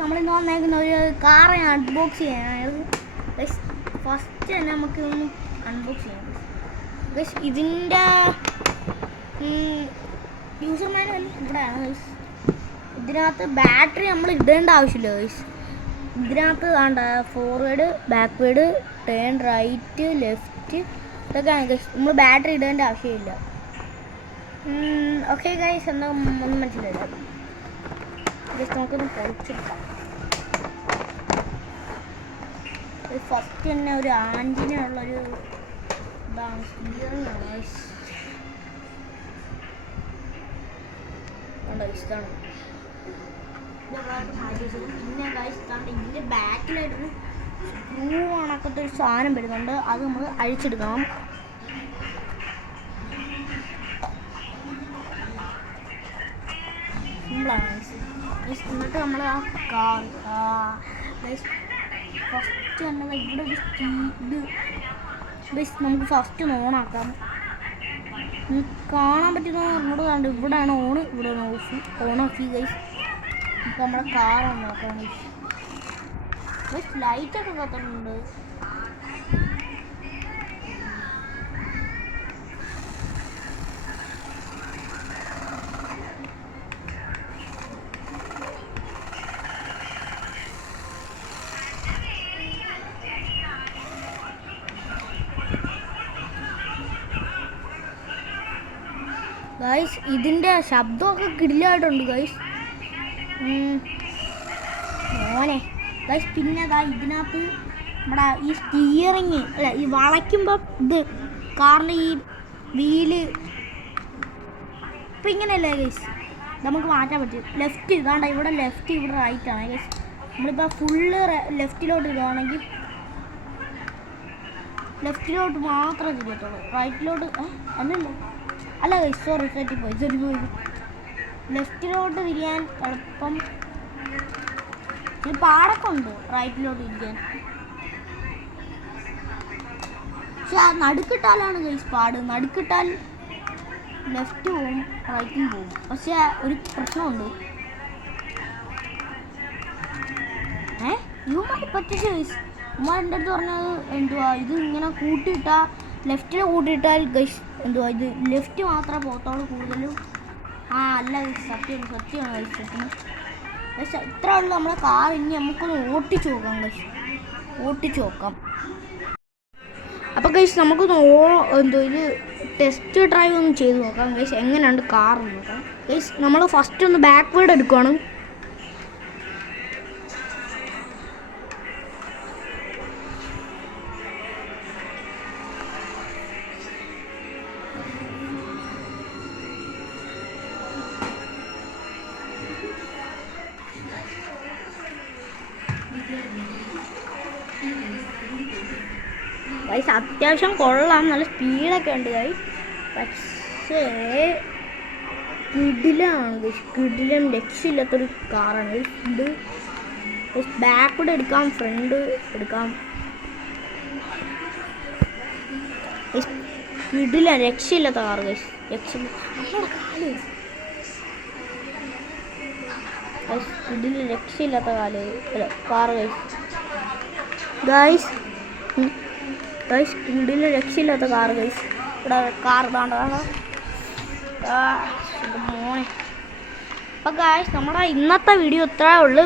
നമ്മളിന്ന് വന്നേക്കുന്ന ഒരു കാറ് അൺബോക്സ് ചെയ്യാനാണ്. ഫസ്റ്റ് തന്നെ നമുക്ക് ഒന്ന് അൺബോക്സ് ചെയ്യാം. ഇതിൻ്റെ യൂസർ മാനുവൽ ഇവിടെയാണ്. ഇതിനകത്ത് ബാറ്ററി നമ്മൾ ഇടേണ്ട ആവശ്യമില്ല. ഇതിനകത്ത് വേണ്ട forward, backward, turn right, left ഇതൊക്കെയാണ്. നമ്മൾ ബാറ്ററി ഇടേണ്ട ആവശ്യമില്ല. ഓക്കെ ഗൈസ്, എന്താ ഒന്നും മനസ്സിലായില്ല. നമുക്കൊന്ന് പൊളിച്ചെടുക്കാം. ഫസ്റ്റ് തന്നെ ഒരു ആൻറ്റിനുള്ളൊരു ഇതാണ്, സ്റ്റിയറിംഗ് ആണ്. ഇഷ്ടമാണ്. പിന്നെ ഗൈസ് ഇതിൻ്റെ ബാക്കിലായിട്ടൊരു സ്ക്രൂ കണക്കത്തെ ഒരു സാധനം വരുന്നുണ്ട്. അത് നമ്മൾ അഴിച്ചെടുക്കണം. സിമ്പിളാണ്. എന്നിട്ട് നമ്മൾ ആ കാർ ഫസ്റ്റ് തന്നെ ഇവിടെ ഒരു ഇത് നമുക്ക് ഫസ്റ്റ് ഓണാക്കാം. കാണാൻ പറ്റുന്ന അങ്ങോട്ട് കണ്ട് ഇവിടെയാണ് ഓണ്, ഇവിടെയാണ് ഓഫ്. ഓണാക്കി ഗൈസ് നമുക്ക് നമ്മുടെ കാർ നോക്കാം. ഗൈസ് ലൈറ്റൊക്കെ കത്തുന്നുണ്ട്. ഗൈസ് ഇതിൻ്റെ ശബ്ദമൊക്കെ കിടിലായിട്ടുണ്ട് ഗൈസ്. മോനെ ഗൈസ്, പിന്നെ ഇതിനകത്ത് നമ്മുടെ ഈ സ്റ്റിയറിങ് അല്ല, ഈ വളയ്ക്കുമ്പോൾ ഇത് കാറിൻ്റെ ഈ വീല് ഇപ്പം ഇങ്ങനെയല്ലേ ഗൈസ്, നമുക്ക് മാറ്റാൻ പറ്റും. ലെഫ്റ്റ് ഇതാണ്ട് ഇവിടെ ലെഫ്റ്റ്, ഇവിടെ റൈറ്റ് ആണ് ഗൈസ്. നമ്മളിപ്പോൾ ഫുള്ള് ലെഫ്റ്റിലോട്ട് ഇടുകയാണെങ്കിൽ ലെഫ്റ്റിലോട്ട് മാത്രമേ തിരിയത്തുള്ളൂ. റൈറ്റിലോട്ട് അല്ല ഗൈസ്, സോറി തെറ്റിപ്പോയി. ലെഫ്റ്റിലോട്ട് തിരിയാൻ എളുപ്പം. ഇത് പാടൊക്കെ ഉണ്ട് റൈറ്റിലോട്ട് തിരിക്കാൻ. പക്ഷെ ആ നടുക്കിട്ടാലാണ് ഗൈസ് പാട്. നടുക്കിട്ടാൽ ലെഫ്റ്റ് പോവും, റൈറ്റും പോവും. പക്ഷെ ഒരു പ്രശ്നമുണ്ട്. ഇവന്മാർ പറ്റിച്ച് ഗൈസ്. ഉമ്മാർ എൻ്റെ അടുത്ത് പറഞ്ഞത് എന്തുവാ, ഇത് ഇങ്ങനെ കൂട്ടിയിട്ടാൽ ലെഫ്റ്റിൽ കൂട്ടിയിട്ടാൽ ഗൈസ് എന്തുവാ, ഇത് ലെഫ്റ്റ് മാത്രമേ പോകത്തുള്ളൂ കൂടുതലും. അല്ല ഗൈസ്, സത്യമാണ് ഗൈസ്. പക്ഷേ ഇത്ര ഉള്ളു നമ്മളെ കാർ. ഇനി നമുക്കൊന്ന് ഓട്ടിച്ച് നോക്കാം ഗൈസ്, ഓട്ടിച്ച് നോക്കാം. അപ്പോൾ ഗൈസ് നമുക്കൊന്ന് ഇത് ടെസ്റ്റ് ഡ്രൈവ് ഒന്ന് ചെയ്ത് നോക്കാം ഗൈസ്, എങ്ങനെയുണ്ട് കാർ നോക്കാം. ഗൈസ് നമ്മൾ ഫസ്റ്റ് ഒന്ന് ബാക്ക്വേഡ് എടുക്കുകയാണ്. ഗൈസ് അത്യാവശ്യം കൊള്ളാം, നല്ല സ്പീഡൊക്കെ ഉണ്ട് ഗൈസ്. പക്ഷേ കിടിലാണ് ഗൈസ്, കിടിലം രക്ഷയില്ലാത്തൊരു കാറാണ് ഇത്. ബാക്ക്വേഡ് എടുക്കാം, ഫ്രണ്ട് എടുക്കാം. കിടില രക്ഷയില്ലാത്ത കാർ ഗൈസ്, കിടില രക്ഷയില്ലാത്ത കാർ ഗൈസ്. കിടില രക്ഷയില്ലാത്ത കാർ ഗൈസ്. ഇവിടെ കാർ ഇതാണ്ടാണ് മോനെ. അപ്പം ഗൈസ് നമ്മുടെ ഇന്നത്തെ വീഡിയോ ഇത്രയേ ഉള്ളൂ.